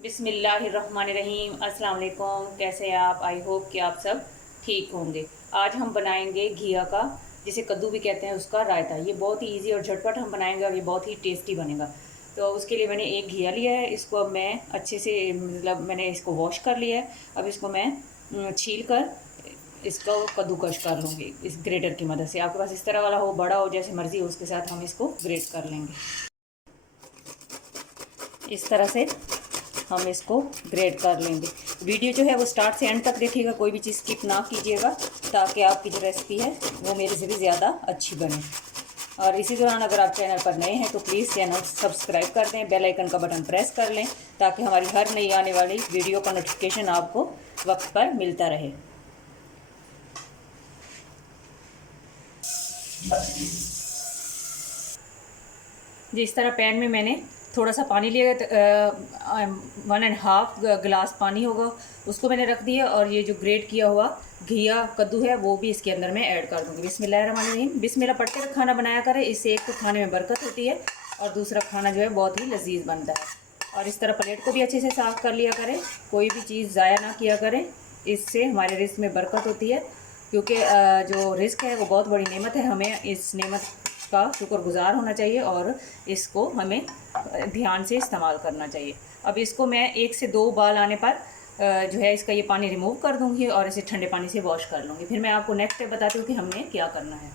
बिस्मिल्लाहिर्रहमानिर्रहीम। अस्सलाम वालेकुम। कैसे हैं आप? आई होप कि आप सब ठीक होंगे। आज हम बनाएंगे घिया का, जिसे कद्दू भी कहते हैं, उसका रायता। ये बहुत ही इजी और झटपट हम बनाएंगे और ये बहुत ही टेस्टी बनेगा। तो उसके लिए मैंने एक घिया लिया है। इसको अब मैं अच्छे से मतलब मैंने इसको वॉश कर लिया है। अब इसको मैं छील कर इसको कद्दूकश कर लूँगी इस ग्रेटर की मदद से। आपके पास इस तरह वाला हो, बड़ा हो, जैसे मर्ज़ी हो, उसके साथ हम इसको ग्रेट कर लेंगे। इस तरह से हम इसको ग्रेड कर लेंगे। वीडियो जो है वो स्टार्ट से एंड तक देखिएगा, कोई भी चीज़ स्किप ना कीजिएगा, ताकि आपकी जो रेसिपी है वो मेरे से भी ज़्यादा अच्छी बने। और इसी दौरान अगर आप चैनल पर नए हैं तो प्लीज़ चैनल सब्सक्राइब कर दें, बेल आइकन का बटन प्रेस कर लें, ताकि हमारी हर नई आने वाली वीडियो का नोटिफिकेशन आपको वक्त पर मिलता रहे। जी, इस तरह पैन में मैंने थोड़ा सा पानी लिया, 1.5 गिलास पानी होगा, उसको मैंने रख दिया। और ये जो ग्रेट किया हुआ घिया कद्दू है वो भी इसके अंदर मैं ऐड कर दूँगी। बिस्मिल्लाहिर्रहमानिर्रहीम। बिस्मिल्लाह पढ़ते हुए खाना बनाया करें, इससे एक तो खाने में बरकत होती है और दूसरा खाना जो है बहुत ही लजीज बनता है। और इस तरह प्लेट को भी अच्छे से साफ़ कर लिया करें, कोई भी चीज़ ज़ाया ना किया करें, इससे हमारे रिस्क में बरकत होती है। क्योंकि जो रिस्क है वो बहुत बड़ी नेमत है, हमें इस नेमत का शुक्रगुजार होना चाहिए और इसको हमें ध्यान से इस्तेमाल करना चाहिए। अब इसको मैं 1 से 2 उबाल आने पर जो है इसका ये पानी रिमूव कर दूंगी और इसे ठंडे पानी से वॉश कर लूँगी। फिर मैं आपको नेक्स्ट स्टेप बताती हूँ कि हमने क्या करना है।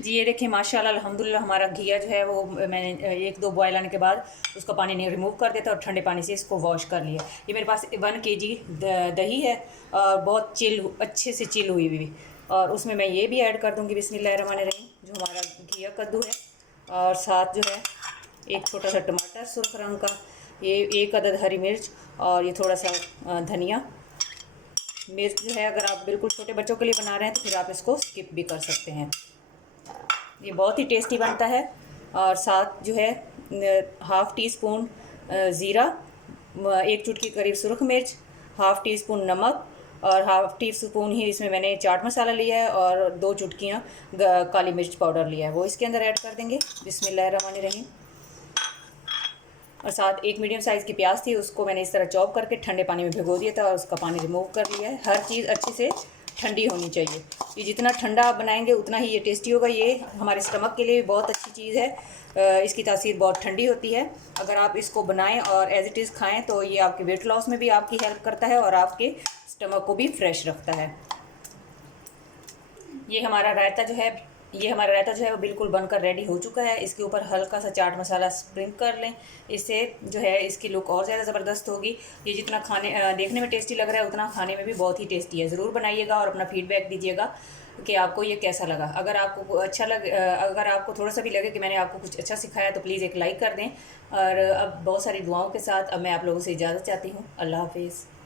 जी, ये देखिए माशाल्लाह अल्हम्दुलिल्लाह हमारा घिया जो है वो मैंने 1-2 बॉयल आने के बाद उसका पानी नहीं रिमूव कर देता और ठंडे पानी से इसको वॉश कर लिया। ये मेरे पास 1 kg दही है और बहुत अच्छे से चिल हुई हुई। और उसमें मैं ये भी ऐड कर दूँगी बिस्मिल्लाहिर्रहमानिर्रहीम, जो हमारा घिया कद्दू है। और साथ जो है एक छोटा सा टमाटर सुर्ख रंग का, ये 1 अदद हरी मिर्च और ये थोड़ा सा धनिया। मिर्च जो है अगर आप बिल्कुल छोटे बच्चों के लिए बना रहे हैं तो फिर आप इसको स्किप भी कर सकते हैं। ये बहुत ही टेस्टी बनता है। और साथ जो है 1/2 टीस्पून ज़ीरा, 1 चुटकी करीब सुरख मिर्च, 1/2 टीस्पून नमक और 1/2 टीस्पून ही इसमें मैंने चाट मसाला लिया है और 2 चुटकियाँ काली मिर्च पाउडर लिया है, वो इसके अंदर ऐड कर देंगे। बिस्मिल्लाहिर्रहमानिर्रहीम। और साथ एक मीडियम साइज़ की प्याज थी, उसको मैंने इस तरह चॉप करके ठंडे पानी में भिगो दिया था और उसका पानी रिमूव कर लिया है। हर चीज़ अच्छे से ठंडी होनी चाहिए। ये जितना ठंडा आप बनाएंगे उतना ही ये टेस्टी होगा। ये हमारे स्टमक के लिए भी बहुत अच्छी चीज़ है, इसकी तासीर बहुत ठंडी होती है। अगर आप इसको बनाएं और एज़ इट इज़ खाएं तो ये आपके वेट लॉस में भी आपकी हेल्प करता है और आपके स्टमक को भी फ्रेश रखता है। ये हमारा रायता जो है वो बिल्कुल बनकर रेडी हो चुका है। इसके ऊपर हल्का सा चाट मसाला स्प्रिंक कर लें, इससे जो है इसकी लुक और ज़्यादा ज़बरदस्त होगी। ये जितना देखने में टेस्टी लग रहा है उतना खाने में भी बहुत ही टेस्टी है। ज़रूर बनाइएगा और अपना फीडबैक दीजिएगा कि आपको ये कैसा लगा। अगर आपको थोड़ा सा भी लगे कि मैंने आपको कुछ अच्छा सिखाया तो प्लीज़ एक लाइक कर दें। और अब बहुत सारी दुआओं के साथ अब मैं आप लोगों से इजाज़त चाहती हूँ। अल्लाह हाफिज़।